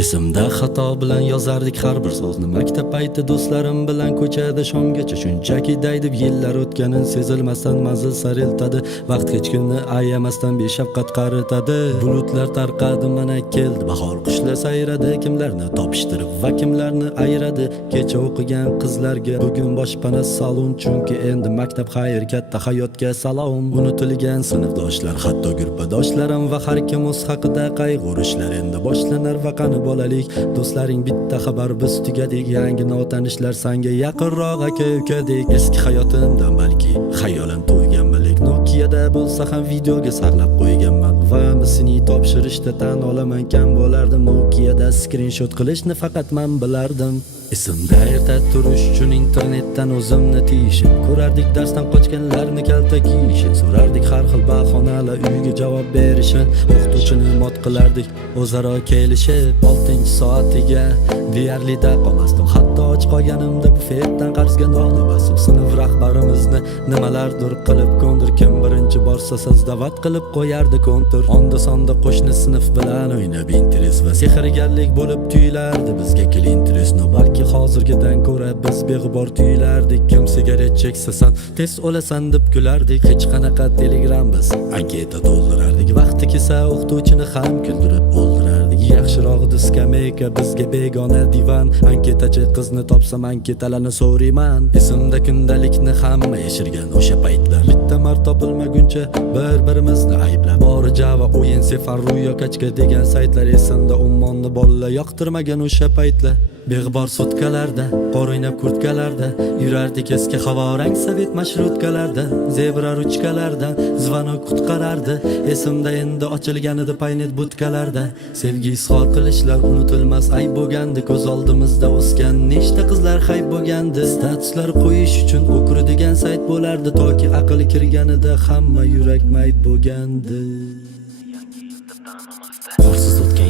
Esimda xato bilan yozardik har bir so'zni. Maktab payti do'stlarim bilan ko'chada shomgacha shunchaki daydib yillar o'tganin sezilmasdan manzil sari iltadi. Vaqt hech kunni ayamasdan beshafqat qaritadi. Bulutlar tarqadi, mana keldi bahor, qushlar sayradi. Kimlarni topishtirib va kimlarni ayradi. Kecha o'qigan qizlarga bugun boshpana salon, chunki endi maktab xayr, katta hayotga salom. Unutilgan sinfdoshlar, hatto guruhdoshlarim va har kim o'z haqida qayg'urishlar endi boshlanar. Va qani bolalik do'stlaring bitta xabar, biz tugadik. Yangi notanishlar sanga yaqinroq aka-ukadek. Eski hayotimdan balki xayolan to'ygan bilik Nokia'da bo'lsa ham videoga saqlab qo'yganman. Va misini topshirishda tan olaman, kam bo'lardim. Nokia'da screenshot qilishni faqat men bilardim. Esimda erta turish uchun internetdan o'zimni tiyishim, ko'rardik darsdan qochganlarni kalta kiyishim, so'rardik har xil bahonalar uyga javob berishini, o'qituvchini mot qilardik o'zaro kelishib. 6-soatiga deyarli qolmasdim, hatto och qolganimda bufetdan qarzga non olmasdim. Sinf rahbarimizni nimalardir qilib ko'ndir, kim birinchi borsa sizdavat qilib qo'yardi kontur. Onda sonda qo'shni sinf bilan o'ynab interes va sehrgarlik bo'lib tuyulardi bizga interes. Balki hozirgidan ko'ra biz beg'ubor tuyulardik. Kim sigaret cheksa san tez o'lasan deb kulardik. Hech qanaqa telegram biz anketa to'ldirardik. Vaqti kelsa o'qituvchini ham kuldirib o'ldirardik. Yaxshirog'idi skameyka bizga begona divan. Anketachi qizni topsam anketalarni so'rayman. Esimda kundalikni hamma yashirgan o'sha paytlar. Bitta marta topilmaguncha bir-birimizni ayblab, bori java o'yin sefar ruyo kachka degan saytlar. Esimda ummonni bolalar yoqtirmagan o'sha paytlar. Beg'bor sutkalarda, qor o'ynab kurtkalarda yurardik eski havorang sovet mashrutkalarda. Zebra ruchkalardan zvonok qutqarardi. Esimda endi ochilgan edi paynet butkalarda. Sevgi izhor qilishlar unutilmas ayb bo'lgandi. Ko'z oldimizda o'sgan nechta qizlar hayb bo'lgandi. Statuslar qo'yish uchun o'kir degan sayt bo'lardi. Toki aql kirganida hamma yurak mayt bo'lgandi. Qorsiz o'tgan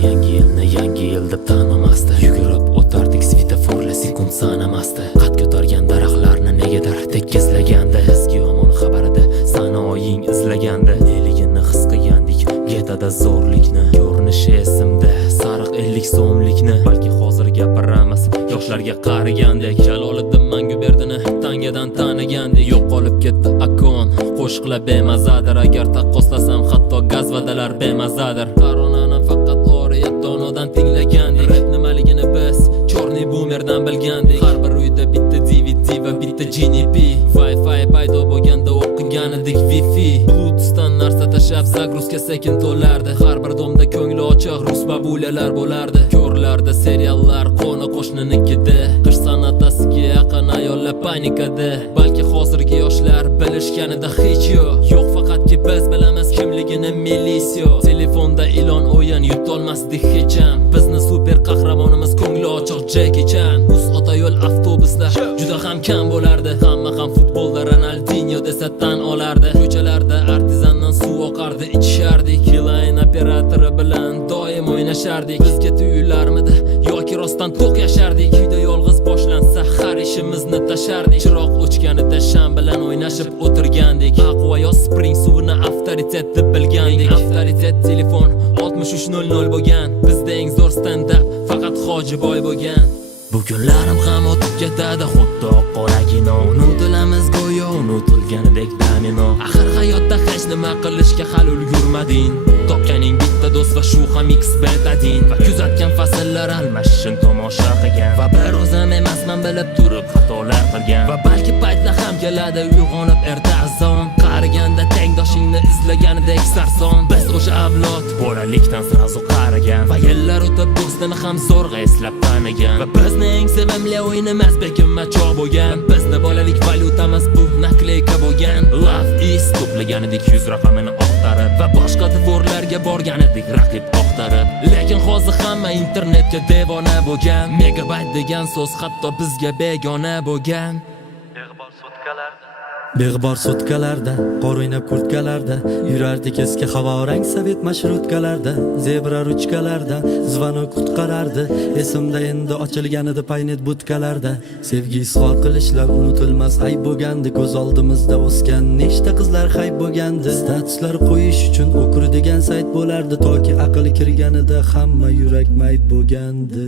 yangi yil deb tanimasdi. Yugurib o'tardik svetoforlar sekund sanamasdi. Qad ko'targan daraxtlarni negadir tekkizlagandi. Eski yomon xabarida sanoying izlagandi. Neligini his qilgandik getada zo'rlikni. Ko'rinishi esimda sariq 50 so'mlikni. Balki hozir gapiramiz yoshlarga qaragandek. Jaloliddin Manguberdini tangadan tanigandek. Yo'qolib ketdi akon, qo'shiqlar bemazadir. Agar taqqoslasam hatto gazvadalar bemazadir. Qaronani faqat oriyatonodan tinglagandik. Rap nimaligini biz chorni boomerdan bilgandik. Har bir uyda bitta DVD va bitta GNP. Wi-Fi paydo bo'lganda o'qigan edik Wi-Fi. Bluetoothdan narsa tashab zagruzka sekin to'lardi. Har bir domda ko'ngli ochiq rus babulalar bo'lardi. Ko'rlarda seriallar qo'ni qo'shninikida. Qish san'atasiga yaqin ayollar panikada. Balki hozirgi yoshlar bilishganida hech yo'q, faqatki biz bilamiz kimligini milisiya. Telefonda ilon o'yin yutolmasdik hech ham. Bizni super qahramonimiz ko'ngli ochiq Jackie Chan. Ota yo'l avtobuslar juda ham kam bo'lardi. Hamma ham futbolda Ronaldinho desa tan olardi. Ko'chalarda artizandan suv oqardi, ichishardik. Line operatori bilan doim o'ynashardik. Bizga tuyularmidi yoki rostdan to'q yashardik. Uyda yolg'iz boshlansa har ishimizni tashardik. Chiroq o'chganida sham bilan o'ynashib o'tirgandik. Aqua yo Spring suvini avtoritet deb bilgandik. Avtoritet telefon 6300 bo'lgan. Bizda eng zo'r stand up faqat Hojiboy bo'lgan. Bu kunlarim ham o'tib ketadi xuddi qora kino. Unutilamiz go'yo unutilganidek domino. Axir hayotda hech nima qilishga hali ulgurmading. Topganing bitta do'st va shu ham X betadin. Va kuzatgan fasllar almashishini tomosha qilgan. Va bir o'zim emasman bilib turib xatolar qilgan. Va balki paytlar ham keladi uyg'onib erta azon. Qariganda tengdoshingni izlaganidek sarson. Biz o'sha avlod bolalikdan sirazu qarigan. Va yillar o'tib do'stini ham zo'rg'a eslab tanigan. Va bizni eng sevimli o'yinimiz bekinma choq bo'lgan. Bizni bolalik valyutamiz bu nakleyka bo'lgan. Love is to'plaganidek 100 raqamini oqtarib. Va boshqa dvorlarga borgan edik raqib oqtarib. Lekin hozir hamma internetga devona bo'lgan. Megabayt degan so'z hatto bizga begona bo'lgan. Beg'bor sutkalarda, Beg'bor sutkalarda, qor o'ynab kurtkalarda yurardik eski havorang sovet mashrutkalarda. Zebra ruchkalarda zvonok qutqarardi. Esimda endi ochilgan edi paynet butkalarda. Sevgi izhor qilishlar unutilmas ayb bo'lgandi. Ko'z oldimizda o'sgan nechta qizlar hayb bo'lgandi. Statuslar qo'yish uchun o'kur degan sayt bo'lardi. Toki aql kirganida hamma yurak mayt bo'lgandi.